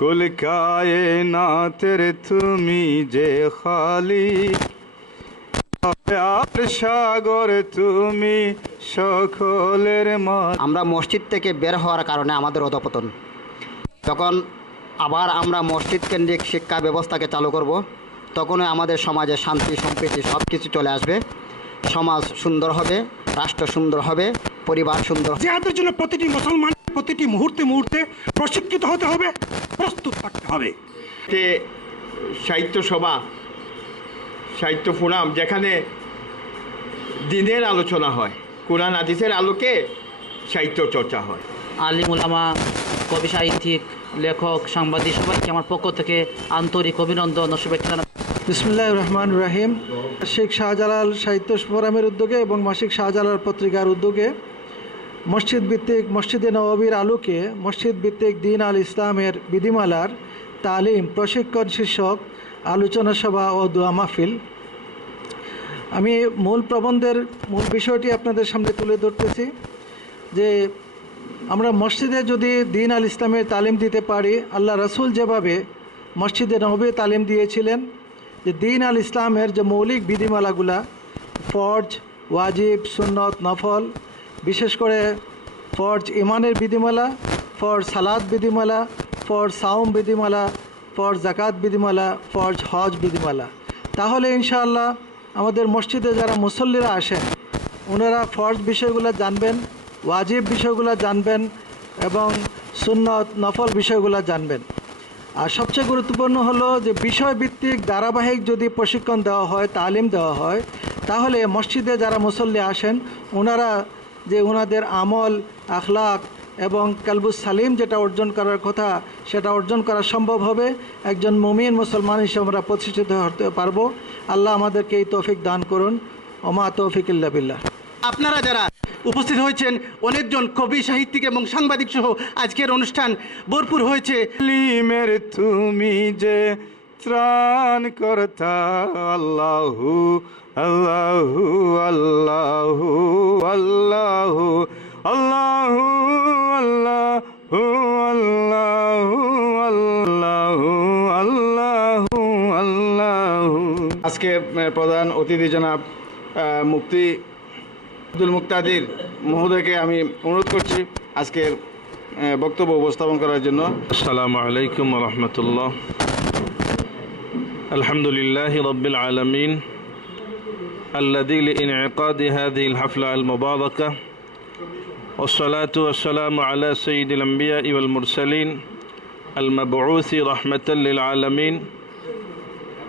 কুল কায়নাতের তুমি যে খালি, আর সাগর তুমি সকলের মা। আমরা মসজিদ থেকে বের হওয়ার কারণে আমাদের অধঃপতন। যখন আবার আমরা মসজিদ কেন্দ্রিক শিক্ষা ব্যবস্থাকে চালু করব, তখনই আমাদের সমাজে শান্তি সম্প্রীতি সব কিছু চলে আসবে। সমাজ সুন্দর হবে, রাষ্ট্র সুন্দর হবে, পরিবার সুন্দর। জিহাদের জন্য প্রতিটি মুসলমান প্রতিটি মুহূর্তে মুহূর্তে প্রশিক্ষিত হতে হবে, প্রস্তুত থাকতে হবে। সাহিত্য সভা, সাহিত্য ফোরাম, যেখানে দিনের আলোচনা হয়, কোরআন হাদিসের আলোকে সাহিত্য চর্চা হয়। আলিম উলামা, কবি সাহিত্যিক, লেখক, সাংবাদিক সবাইকে আমার পক্ষ থেকে আন্তরিক অভিনন্দন ও শুভেচ্ছা জানাই। বিসমিল্লাহির রহমানির রহিম। শেখ শাহজালাল সাহিত্য ফোরামের উদ্যোগে এবং মাসিক শাহজালাল পত্রিকার উদ্যোগে মসজিদ ভিত্তিক মসজিদে নববীর আলোকে মসজিদ ভিত্তিক দ্বীন আল ইসলামের বিধিমালার তালিম প্রশিক্ষণ শীর্ষক আলোচনা সভা ও দোয়া মাহফিল। আমি মূল প্রবন্ধের মূল বিষয়টি আপনাদের সামনে তুলে ধরতেছি যে আমরা মসজিদে যদি দ্বীন আল ইসলামের তালিম দিতে পারি, আল্লাহ রসুল যেভাবে মসজিদে নববী তালিম দিয়েছিলেন যে দ্বীন আল ইসলামের যে মৌলিক বিধিমালাগুলা ফরজ, ওয়াজিব, সুন্নত, নফল, বিশেষ করে ফরজ ইমানের বিধিমালা, ফরজ সালাত বিধিমালা, ফরজ সাওম বিধিমালা, ফরজ জাকাত বিধিমালা, ফরজ হজ বিধিমালা, তাহলে ইনশাআল্লাহ আমাদের মসজিদে যারা মুসল্লিরা আসেন ওনারা ফরজ বিষয়গুলো জানবেন, ওয়াজিব বিষয়গুলো জানবেন এবং সুন্নত নফল বিষয়গুলো জানবেন। আর সবচেয়ে গুরুত্বপূর্ণ হলো যে বিষয়ভিত্তিক ধারাবাহিক যদি প্রশিক্ষণ দেওয়া হয়, তালিম দেওয়া হয়, তাহলে মসজিদে যারা মুসল্লি আসেন ওনারা যে ওনাদের আমল, আখলাক এবং কালবুস সালিম যেটা অর্জন করার কথা সেটা অর্জন করা সম্ভব হবে। একজন মুমিন মুসলমান হিসেবে আমরা প্রতিষ্ঠিত হতে পারবো। আল্লাহ আমাদেরকে এই তৌফিক দান করুন। ওমা তৌফিক ইল্লা বিল্লাহ। আপনারা যারা উপস্থিত হয়েছেন, অনেকজন কবি সাহিত্যিক এবং সাংবাদিক সহ আজকের অনুষ্ঠান ভরপুর হয়েছে। লিমের তুমি যে ত্রাণ করতা, আল্লাহু আল্লাহু আল্লাহু আল্লাহু আল্লাহু আল্লাহু আল্লাহু আল্লাহু আল্লাহু আল্লাহু। আজকে প্রধান অতিথি জনাব মুফতি আব্দুল মুক্তাদির মহোদয়কে আমি অনুরোধ করছি আজকের বক্তব্য উপস্থাপন করার জন্য। আসসালামু আলাইকুম ওয়া রাহমাতুল্লাহ। আলহামদুলিল্লাহি রাব্বিল আলামিন الذي لإنعقاد هذه الحفلة المباركة، والصلاة والسلام على سيد الأنبياء والمرسلين المبعوث رحمة للعالمين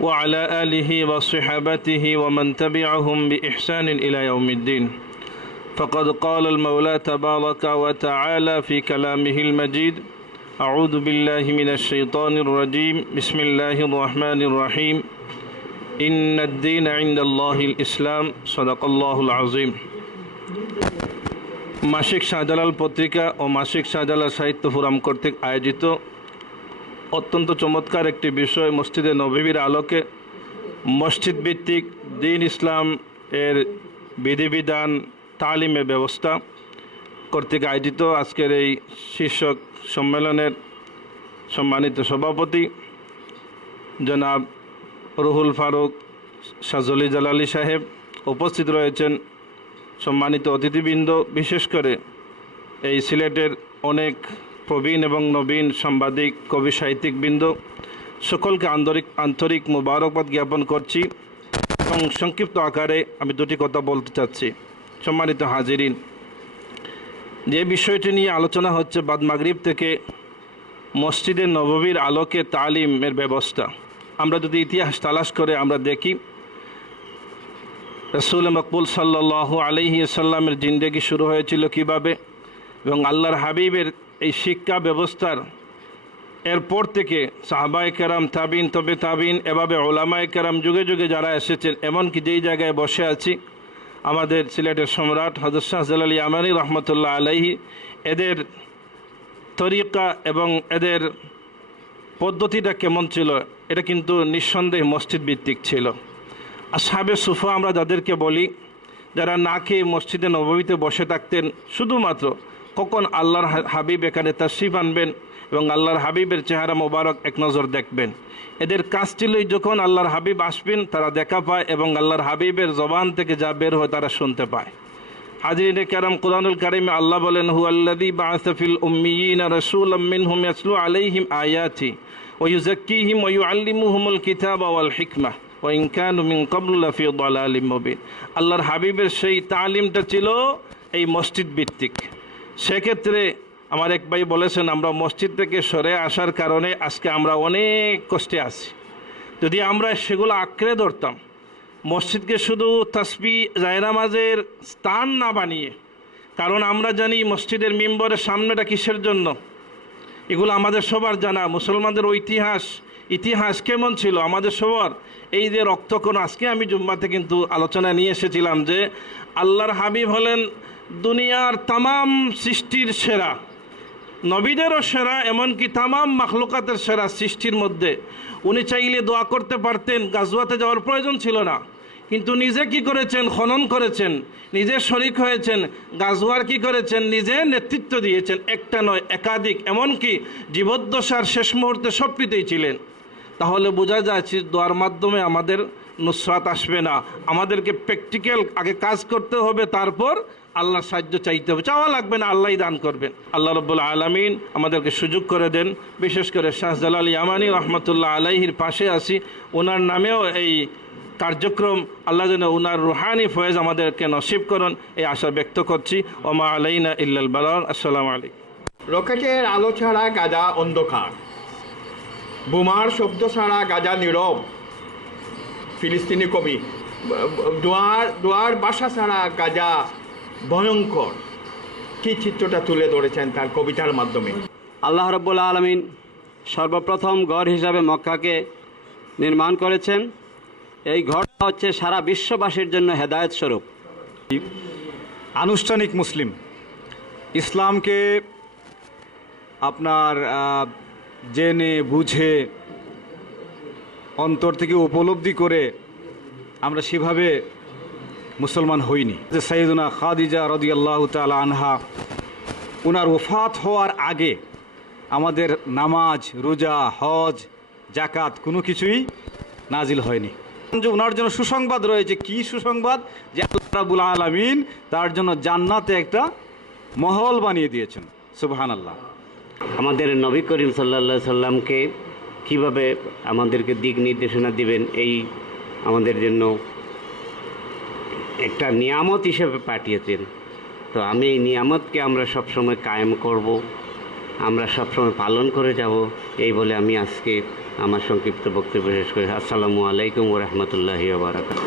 وعلى آله وصحابته ومن تبعهم بإحسان إلى يوم الدين. فقد قال المولى تبارك وتعالى في كلامه المجيد: أعوذ بالله من الشيطان الرجيم، بسم الله الرحمن الرحيم، إن الدين عند الله الإسلام، صدق الله العظيم. মাসিক শাহজালাল পত্রিকা ও মাসিক শাহজালাল সাহিত্য ফোরাম কর্তৃক আয়োজিত অত্যন্ত চমৎকার একটি বিষয়, মসজিদে নববীর আলোকে মসজিদ ভিত্তিক দ্বীন ইসলাম এর বিধিবিধান তালিমের ব্যবস্থা কর্তৃক আয়োজিত আজকের এই শীর্ষক সম্মেলনের সম্মানিত সভাপতি জনাব রুহুল ফারুক শাহজলি জালালি সাহেব, উপস্থিত রয়েছেন সম্মানিত অতিথিবৃন্দ, বিশেষ করে এই সিলেটের অনেক প্রবীণ এবং নবীন সাংবাদিক, কবি সাহিত্যিকবৃন্দ, সকলকে আন্তরিক মোবারকবাদ জ্ঞাপন করছি এবং সংক্ষিপ্ত আকারে আমি দুটি কথা বলতে চাচ্ছি। সম্মানিত হাজিরিন, যে বিষয়টি নিয়ে আলোচনা হচ্ছে বাদ মাগরিব থেকে মসজিদে নববীর আলোকে তালিমের ব্যবস্থা। আমরা যদি ইতিহাস তালাশ করে আমরা দেখি রাসূল মকবুল সাল্লাল্লাহু আলাইহি ওয়াসাল্লামের জিন্দেগি শুরু হয়েছিল কিভাবে এবং আল্লাহর হাবিবের এই শিক্ষা ব্যবস্থার এরপর থেকে সাহাবায়ে কেরাম, তাবিন, তবে তাবিন, এভাবে ওলামায়ে কেরাম যুগে যুগে যারা এসেছেন, এমনকি যেই জায়গায় বসে আছি আমাদের সিলেটের সম্রাট হযরত শাহজালাল ইয়ামানী রহমতুল্লাহ আলাইহি, এদের তরিকা এবং এদের পদ্ধতিটা কেমন ছিল, এটা কিন্তু নিঃসন্দেহে মসজিদ ভিত্তিক ছিল। আসহাবে সুফা আমরা যাদেরকে বলি, যারা না খেয়ে মসজিদে নববীতে বসে থাকতেন শুধুমাত্র কখন আল্লাহর হাবিব এখানে তাশরিফ আনবেন এবং আল্লাহর হাবিবের চেহারা মোবারক এক নজর দেখবেন। এদের কাজ ছিলই যখন আল্লাহর হাবিব আসবেন তারা দেখা পায় এবং আল্লাহর হাবিবের জবান থেকে যা বের হয় তারা শুনতে পায়। হাজরিনে কেরাম, কুরআনুল কারিমে আল্লাহ বলেন, হুয়াল্লাযী বা'আসা ফিল উম্মিয়িনা রাসূলাম মিনহুম ইয়াতলু আলাইহিম আয়াতি ওয়া ইউযাক্কিহিম ওয়া ইউআল্লিমুহুমুল কিতাবা ওয়াল হিকমাহ ওয়া ইন কানু মিন ক্বাবলু লাফি দালালিম মুবিন। আল্লাহর হাবিবের সেই তালিমটা ছিল এই মসজিদ ভিত্তিক। সেক্ষেত্রে আমার এক ভাই বলেছেন, আমরা মসজিদ থেকে সরে আসার কারণে আজকে আমরা অনেক কষ্টে আছি। যদি আমরা সেগুলো আঁকড়ে ধরতাম, মসজিদকে শুধু তাসবিহ জায়নামাজের স্থান না বানিয়ে, কারণ আমরা জানি মসজিদের মিম্বরের সামনেটা কিসের জন্য, এগুলো আমাদের সবার জানা। মুসলমানদের ইতিহাস কেমন ছিল আমাদের সবার। এই যে রক্তকণ, আজকে আমি জুম্মাতে কিন্তু আলোচনা নিয়ে এসেছিলাম যে আল্লাহর হাবিব হলেন দুনিয়ার তামাম সৃষ্টির সেরা, নবীদেরও সেরা, এমনকি তামাম মাখলুকাতের সেরা সৃষ্টির মধ্যে। উনি চাইলে দোয়া করতে পারতেন, গাজওয়াতে যাওয়ার প্রয়োজন ছিল না, কিন্তু নিজে কি করেছেন, খনন করেছেন, নিজে শরিক হয়েছেন, গাজওয়ার কি করেছেন, নিজে নেতৃত্ব দিয়েছেন, একটা নয় একাধিক, এমনকি জীবদ্দশার শেষ মুহূর্তে সবটিতেই ছিলেন। তাহলে বোঝা যাচ্ছে দোয়ার মাধ্যমে আমাদের নুসরাত আসবে না, আমাদেরকে প্র্যাকটিক্যাল আগে কাজ করতে হবে, তারপর আল্লাহর সাহায্য চাইতে হবে। চাওয়া লাগবে না, আল্লাহই দান করবেন। আল্লাহ রাব্বুল আলামিন আমাদেরকে সুযোগ করে দেন। বিশেষ করে শাহ জালাল ইয়ামানী রহমতুল্লাহ আলাইহির পাশে আছি, ওনার নামেও এই কার্যক্রম, আল্লাহ যেন ওনার রুহানি ফয়েজ আমাদেরকে নসিব করুন, এই আশা ব্যক্ত করছি। ওমা আলাইনা ইল্লাল বালাগ। আসসালামু আলাইকুম। রকেটের আলো ছাড়া গাজা অন্ধকার, বোমার শব্দ ছাড়া গাজা নীরব। ফিলিস্তিনি কবি, দোয়ার বাসা ছাড়া গাজা ভয়ঙ্কর। কি চিত্রটা তুলে ধরেছেন তার কবিতার মাধ্যমে। আল্লাহ রাব্বুল আলামিন সর্বপ্রথম গড় হিসাবে মক্কাকে নির্মাণ করেছেন। এই ঘরটা হচ্ছে সারা বিশ্ববাসীর জন্য হেদায়েত স্বরূপ। আনুষ্ঠানিক মুসলিম ইসলামকে আপনার জেনে বুঝে অন্তর থেকে উপলব্ধি করে আমরা সেভাবে মুসলমান হইনি। যে সাইয়্যিদুনা খাদিজা রাদিয়াল্লাহু তাআলা আনহা, ওনার ওফাত হওয়ার আগে আমাদের নামাজ, রোজা, হজ, জাকাত কোনো কিছুই নাজিল হয়নি। যে ওনার জন্য সুসংবাদ রয়েছে। কি সুসংবাদ? যে আল্লাহ রাব্বুল আলামিন তার জন্য জান্নাতে একটা মহল বানিয়ে দিয়েছেন। সুবহানাল্লাহ। আমাদের নবী করিম সাল্লাল্লাহু আলাইহি সাল্লামকে কীভাবে আমাদেরকে দিক নির্দেশনা দিবেন, এই আমাদের জন্য একটা নিয়ামত হিসেবে পাঠিয়েছেন। তো আমি এই নিয়ামতকে আমরা সবসময় কায়েম করব, আমরা সবসময় পালন করে যাব, এই বলে আমি আজকে আমার সংক্ষিপ্ত বক্তব্য শেষ করি। আসসালামু আলাইকুম ওয়া রাহমাতুল্লাহি ওয়া বারাকাতুহু।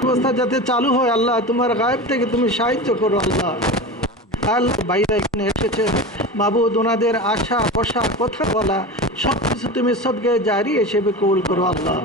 ব্যবস্থা যাতে চালু হয়, আল্লাহ তোমার গায়েব থেকে তুমি সাহায্য করো। আল্লাহ ভাইরা এখানে এসেছে, মাবুদ ওনাদের আশা, বসা, কথা বলা সব কিছু তুমি সদকায়ে জারি হিসেবে কবুল করো আল্লাহ।